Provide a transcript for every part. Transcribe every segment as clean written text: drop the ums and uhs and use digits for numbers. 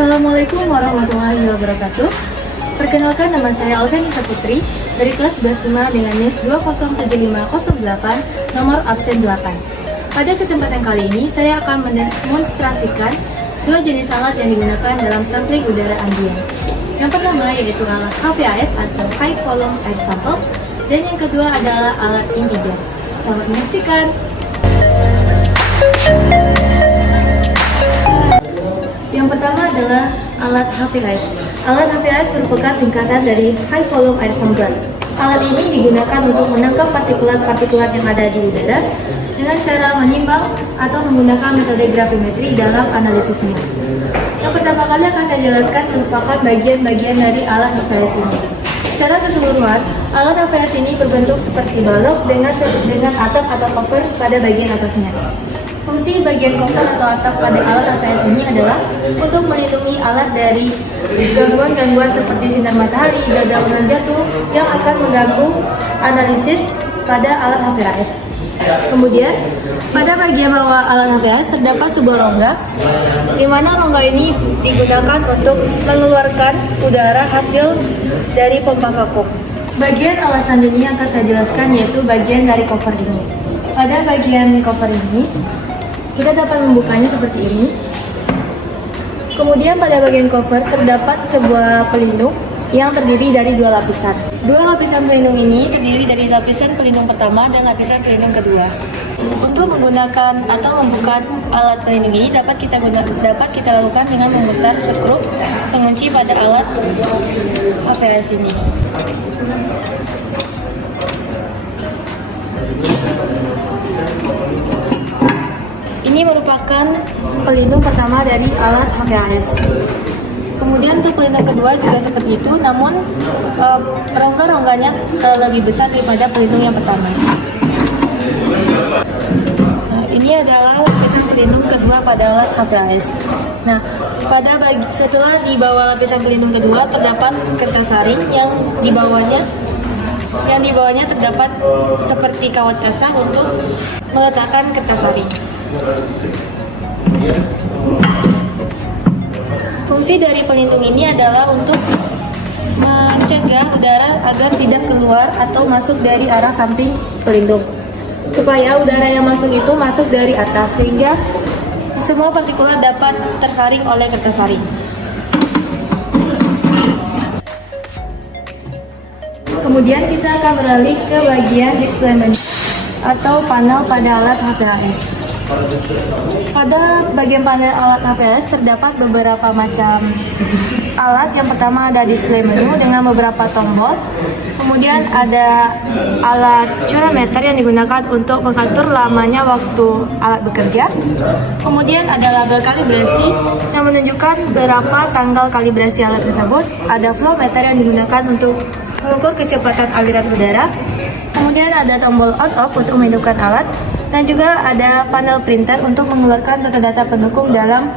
Assalamualaikum warahmatullahi wabarakatuh. Perkenalkan, nama saya Alkanisa Putri dari kelas 11 dengan NIS 207508 nomor absen 8. Pada kesempatan kali ini saya akan mendemonstrasikan dua jenis alat yang digunakan dalam sampling udara ambien. Yang pertama yaitu alat HVAS atau High Volume Air Sample, dan yang kedua adalah alat imager. Selamat menyaksikan. Yang pertama adalah alat HVAS. Alat HVAS merupakan singkatan dari High Volume Air Sample. Alat ini digunakan untuk menangkap partikulat-partikulat yang ada di udara dengan cara menimbang atau menggunakan metode gravimetri dalam analisisnya. Yang pertama kali akan saya jelaskan merupakan bagian-bagian dari alat HVAS ini. Secara keseluruhan, alat HVAS ini berbentuk seperti balok dengan atap atau cover pada bagian atasnya. Fungsi bagian cover atau atap pada alat HVAS ini adalah untuk melindungi alat dari gangguan-gangguan seperti sinar matahari, gagal jatuh yang akan mengganggu analisis pada alat HVAS. Kemudian, pada bagian bawah alat HVAS terdapat sebuah rongga, di mana rongga ini digunakan untuk mengeluarkan udara hasil dari pompa vakum. Bagian alat selanjutnya yang akan saya jelaskan yaitu bagian dari cover ini. Pada bagian cover ini, kita dapat membukanya seperti ini. Kemudian pada bagian cover terdapat sebuah pelindung yang terdiri dari dua lapisan. Dua lapisan pelindung ini terdiri dari lapisan pelindung pertama dan lapisan pelindung kedua. Untuk menggunakan atau membuka alat pelindung ini dapat kita lakukan dengan memutar skrup pengunci pada alat HVAS ini. Ini merupakan pelindung pertama dari alat HVAS. Kemudian untuk pelindung kedua juga seperti itu, namun rongga-rongganya lebih besar daripada pelindung yang pertama. Nah, ini adalah lapisan pelindung kedua pada alat HVAS. Nah, setelah di bawah lapisan pelindung kedua terdapat kertas saring yang di bawahnya terdapat seperti kawat kasar untuk meletakkan kertas saring. Fungsi dari pelindung ini adalah untuk mencegah udara agar tidak keluar atau masuk dari arah samping pelindung, supaya udara yang masuk itu masuk dari atas sehingga semua partikulat dapat tersaring oleh kertas saring. Kemudian kita akan beralih ke bagian display menu atau panel pada alat HVAS. Pada bagian panel alat HVAS terdapat beberapa macam alat. Yang pertama ada display menu dengan beberapa tombol. Kemudian ada alat curometer yang digunakan untuk mengatur lamanya waktu alat bekerja. Kemudian ada label kalibrasi yang menunjukkan berapa tanggal kalibrasi alat tersebut. Ada flow meter yang digunakan untuk mengukur kecepatan aliran udara. Kemudian ada tombol on off untuk menghidupkan alat. Dan juga ada panel printer untuk mengeluarkan data-data pendukung dalam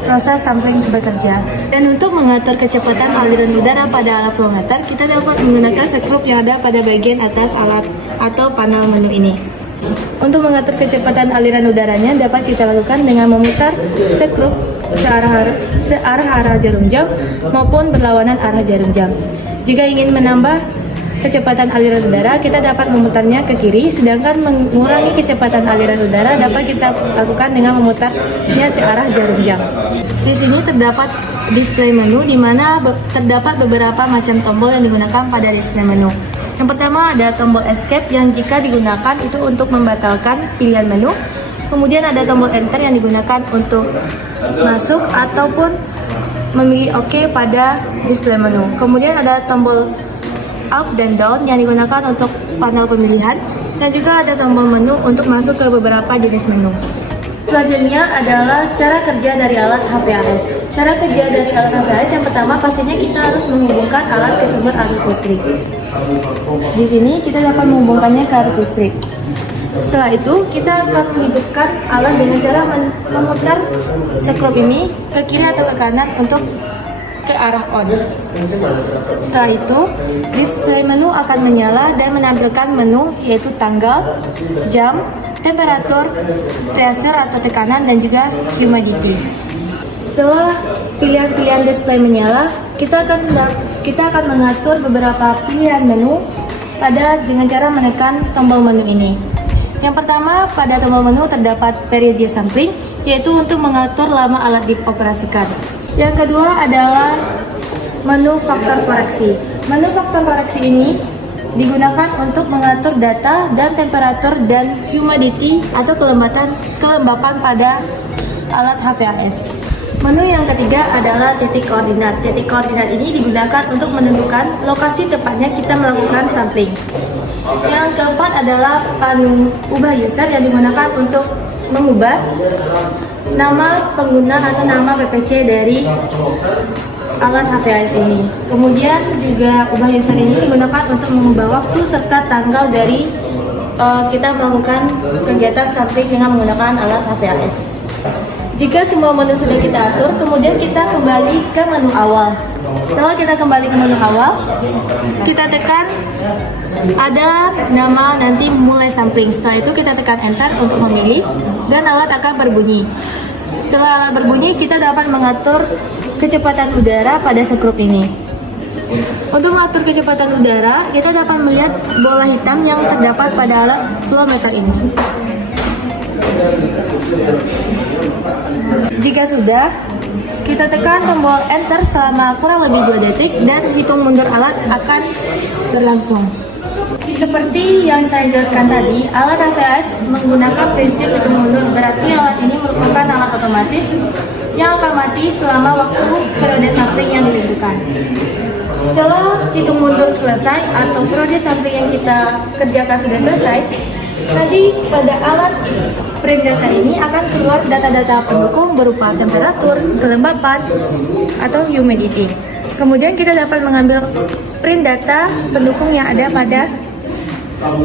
proses sampling bekerja. Dan untuk mengatur kecepatan aliran udara pada alat flow meter, kita dapat menggunakan skrup yang ada pada bagian atas alat atau panel menu ini. Untuk mengatur kecepatan aliran udaranya dapat kita lakukan dengan memutar skrup searah jarum jam maupun berlawanan arah jarum jam. Jika ingin menambah kecepatan aliran udara, kita dapat memutarnya ke kiri, sedangkan mengurangi kecepatan aliran udara dapat kita lakukan dengan memutarnya searah jarum jam. Di sini terdapat display menu di mana terdapat beberapa macam tombol yang digunakan pada display menu. Yang pertama ada tombol escape yang jika digunakan itu untuk membatalkan pilihan menu. Kemudian ada tombol enter yang digunakan untuk masuk ataupun memilih OK pada display menu. Kemudian ada tombol up dan down yang digunakan untuk panel pemilihan, dan juga ada tombol menu untuk masuk ke beberapa jenis menu. Selanjutnya adalah cara kerja dari alat HVAS. Cara kerja dari alat HVAS yang pertama pastinya kita harus menghubungkan alat ke sumber arus listrik. Di sini kita dapat menghubungkannya ke arus listrik. Setelah itu kita akan menghidupkan alat dengan cara memutar skrup ini ke kiri atau ke kanan untuk ke arah on. Setelah itu, display menu akan menyala dan menampilkan menu yaitu tanggal, jam, temperatur, pressure atau tekanan, dan juga humidity. Setelah pilihan-pilihan display menyala, kita akan mengatur beberapa pilihan menu dengan cara menekan tombol menu ini. Yang pertama, pada tombol menu terdapat periode sampling, yaitu untuk mengatur lama alat dioperasikan. Yang kedua adalah menu faktor koreksi. Menu faktor koreksi ini digunakan untuk mengatur data dan temperatur dan humidity atau kelembapan pada alat HVAS. Menu yang ketiga adalah titik koordinat. Titik koordinat ini digunakan untuk menentukan lokasi tepatnya kita melakukan sampling. Yang keempat adalah panel ubah user yang digunakan untuk mengubah nama pengguna atau nama PPC dari alat HVAS ini. Kemudian juga ubah user ini digunakan untuk mengubah waktu serta tanggal dari kita melakukan kegiatan sampling dengan menggunakan alat HVAS. Jika semua menu sudah kita atur, kemudian kita kembali ke menu awal. Setelah kita kembali ke menu awal, kita tekan ada nama nanti mulai sampling. Setelah itu kita tekan enter untuk memilih dan alat akan berbunyi. Setelah alat berbunyi, kita dapat mengatur kecepatan udara pada skrup ini. Untuk mengatur kecepatan udara, kita dapat melihat bola hitam yang terdapat pada alat flow meter ini. Jika sudah, kita tekan tombol enter selama kurang lebih 2 detik dan hitung mundur alat akan berlangsung. Seperti yang saya jelaskan tadi, alat HVAS menggunakan prinsip hitung mundur, berarti alat ini merupakan alat otomatis yang akan mati selama waktu periode sampling yang ditentukan. Setelah hitung mundur selesai atau periode sampling yang kita kerjakan sudah selesai, nanti pada alat print data ini akan keluar data-data pendukung berupa temperatur, kelembapan, atau humidity. Kemudian kita dapat mengambil print data pendukung yang ada pada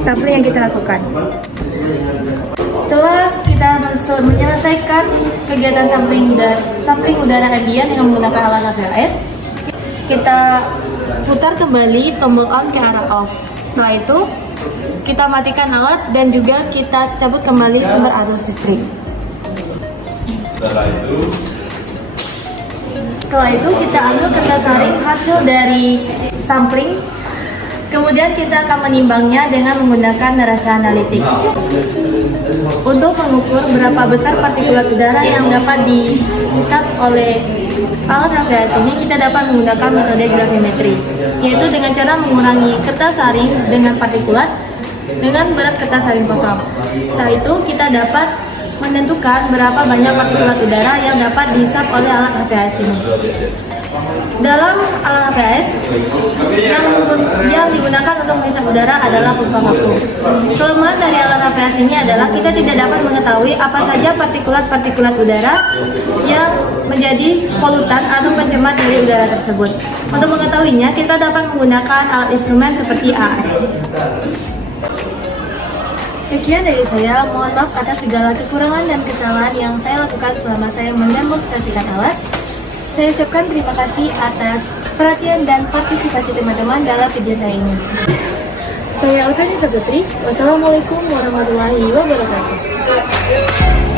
sampling yang kita lakukan. Setelah kita menyelesaikan kegiatan sampling udara ambient dengan menggunakan alat HVAS, kita putar kembali tombol on ke arah off. Setelah itu, kita matikan alat dan juga kita cabut kembali sumber arus listrik. Setelah itu kita ambil kertas saring hasil dari sampling. Kemudian kita akan menimbangnya dengan menggunakan nerasa analitik. Untuk mengukur berapa besar partikulat udara yang dapat dihisap oleh alat HVAS ini, kita dapat menggunakan metode gravimetri, yaitu dengan cara mengurangi kertas saring dengan partikulat dengan berat kertas saring kosong. Setelah itu kita dapat menentukan berapa banyak partikulat udara yang dapat dihisap oleh alat HVAS ini. Dalam alat HVAS yang digunakan untuk menghisap udara adalah pompa vakum. Kelemahan dari alat HVAS ini adalah kita tidak dapat mengetahui apa saja partikulat-partikulat udara yang menjadi polutan atau pencemar dari udara tersebut. Untuk mengetahuinya, kita dapat menggunakan alat instrumen seperti AS. Sekian dari saya, mohon maaf atas segala kekurangan dan kesalahan yang saya lakukan selama saya mendemonstrasikan alat. Saya ucapkan terima kasih atas perhatian dan partisipasi teman-teman dalam video saya ini. Saya Alvani Saputri, wassalamualaikum warahmatullahi wabarakatuh.